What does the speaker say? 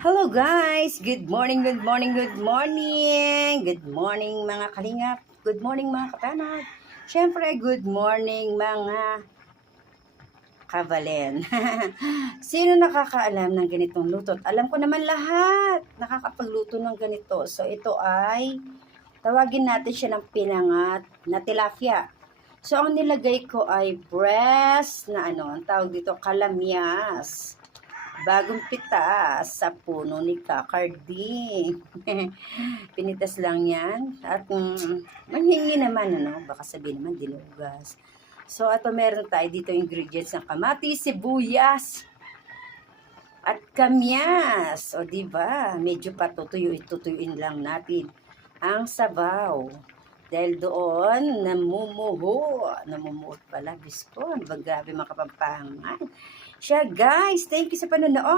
Hello guys! Good morning, good morning, good morning! Good morning mga kalingap! Good morning mga kapanag! Siyempre, good morning mga kabalen! Sino nakakaalam ng ganitong luto? Alam ko naman lahat! Nakakapagluto ng ganito. So ito ay, tawagin natin siya ng pinangat na tilapia. So ang nilagay ko ay breast na ang tawag dito, kalamyas. Bagong pitas sa puno ni Kakardi. Pinitas lang yan. At manghingi naman, baka sabihin naman, dinugas. So, ito meron tayo dito ingredients ng kamatis, sibuyas, at kamyas. O, diba? Medyo tutuyuin lang natin ang sabaw. Dahil doon, namumuhot pala, bisko. Ang bagabi mga kapampangan. Siya, guys, thank you sa panonood.